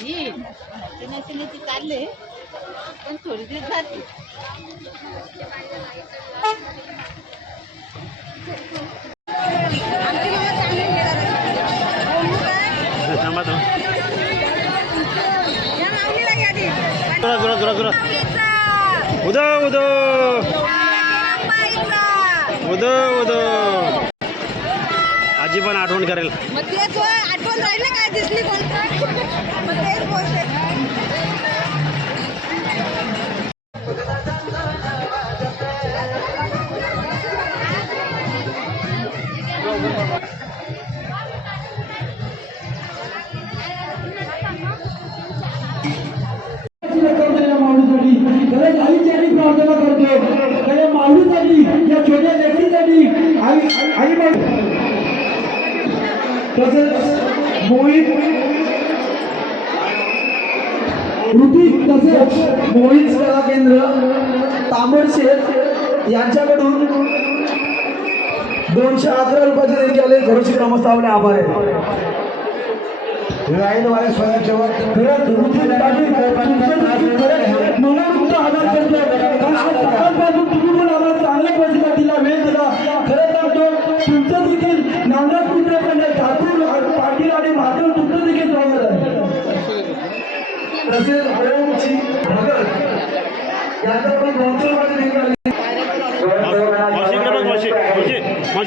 येईल नशिनीची चालले पण थोडी दिवस जाते. उदो उदो उदो उदो आजी पण आठवण करेल. मग तेच होय, आठवण राहील काय दिसली कोणतं? मग तेच बोलते. मोहित ऋतिक तसेच मोहित कला केंद्र तांबडशेत यांच्याकडून दोनशे अकरा रुपयाचे देणगी आले घरोशी ग्रामस्थापने आभार आहे. राईनवाले स्वयंसेवक खरंच ऋतिक पाटील तुमचं देखील खरंच मनोरुग्ण आभार करतो कारण आज सकाळपासून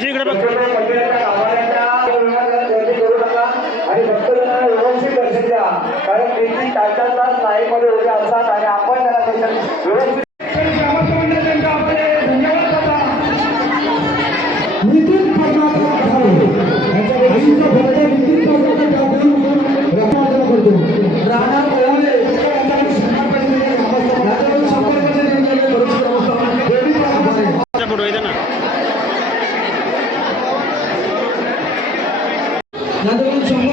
इकडे बघ आणि व्यवस्थित द्या कारण त्यांची काय तास लाईनमध्ये उभे असतात आणि आपण त्यांना व्यवस्थित नितीन पटनाकर यांच्या याच्याकडून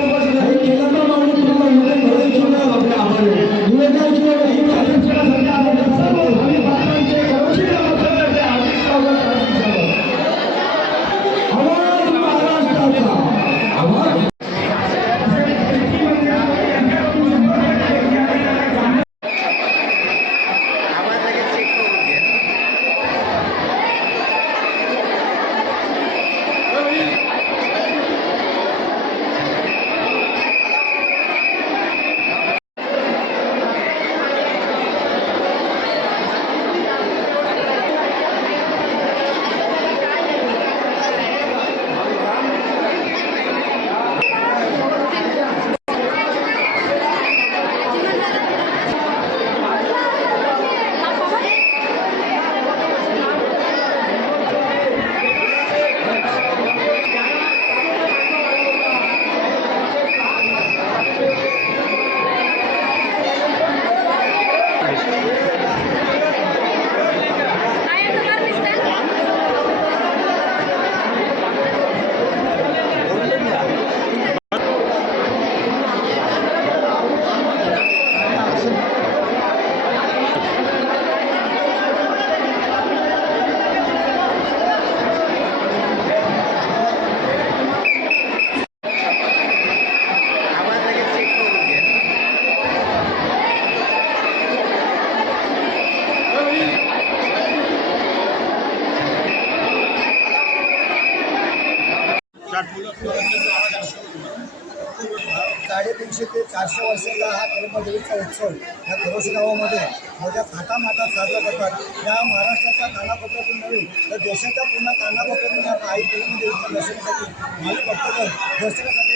साडेतीनशे ते चारशे वर्षाचा हा कर्मदेवीचा उत्सव या खरोशी गावामध्ये मोठ्या थाटामाटात साजरा करतात. या महाराष्ट्राच्या कानाकोपऱ्यातून नव्हे तर देशाच्या पूर्ण कानाकोपऱ्यातून या आई कर्मदेवीच्या दर्शनासाठी भावी भक्तगण दर्शनासाठी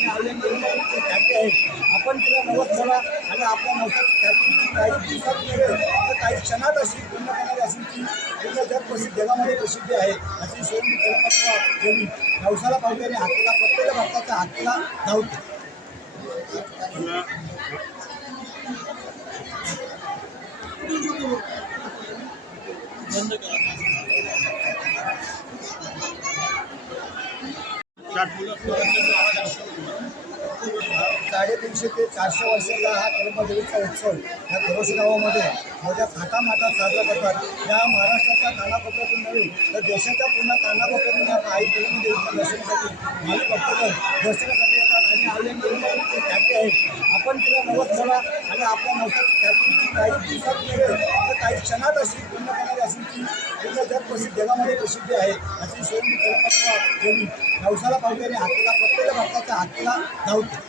आणि आपल्या निर्माणाची आहे आपण तिला नवस झाला आणि आपल्या नवसाची काही दिवसात तर काही क्षणात अशी पूर्ण करणारी अशी ती पूर्ण जग प्रसिद्ध जगामध्ये प्रसिद्धी आहे अशी सोयी कलमत्व ठेवली नवसाला पाहिजे आणि हातीला प्रत्येक भक्ताच्या हातीला धावते. साडेतीनशे ते चारशे वर्षाचा हा कर्मदेवीचा उत्सव या खरोशी गावामध्ये मोठ्या थाटामाटात साजरा करतात. या महाराष्ट्राच्या कानाकोपऱ्यातून नव्हे तर देशाच्या पूर्ण कानाकोपऱ्यातून या आई देवीच्या दर्शनासाठी भावी भक्तगण दर्शनासाठी आणि आयएन ख्याती आहे आपण तिला नवस बोला आणि आपल्या नवसाची ख्याती काही दिवसात मिळते तर काही क्षणात अशी पूर्ण करणारी अशी ती पूर्ण जग प्रसिद्ध जगामध्ये प्रसिद्धी आहे अशी स्वयं कलपत्र देवी नवसाला पाहिजे आणि हातीला प्रत्येक भक्ताच्या हातीला धावते.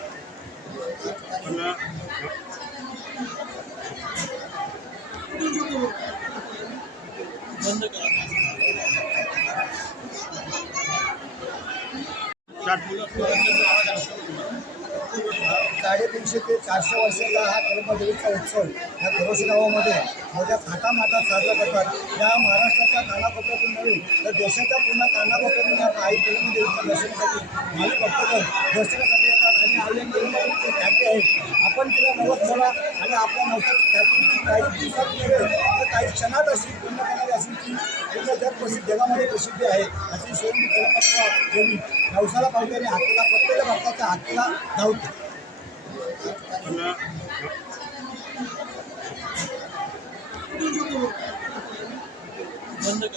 साडेतीनशे ते चारशे वर्षाचा हा कर्मदेवीचा उत्सव या खरोशी गावामध्ये मोठ्या थाटामाटात साजरा करतात. या महाराष्ट्राच्या कानाकोपऱ्यातून नव्हे तर देशाच्या पूर्ण कानाकोपऱ्यातून या आई कर्मदेवीच्या दर्शनासाठी भावी भक्तगण दर्शनासाठी येतात आणि आई कर्मदेवीची ख्याती आहे. आपण तिला नवस झाला आणि आपल्या नवसाची ख्याती काही दिवसात नव्हे तर काही क्षणात अशी पूर्ण करणारी अशी ती पूर्ण जग प्रसिद्ध जगामध्ये प्रसिद्धी आहे. अशी सोयी कल्पना देवी. नवसाला पाहिजे आणि हातीला प्रत्येक भक्ताच्या हातीला धावते. 하나 먼저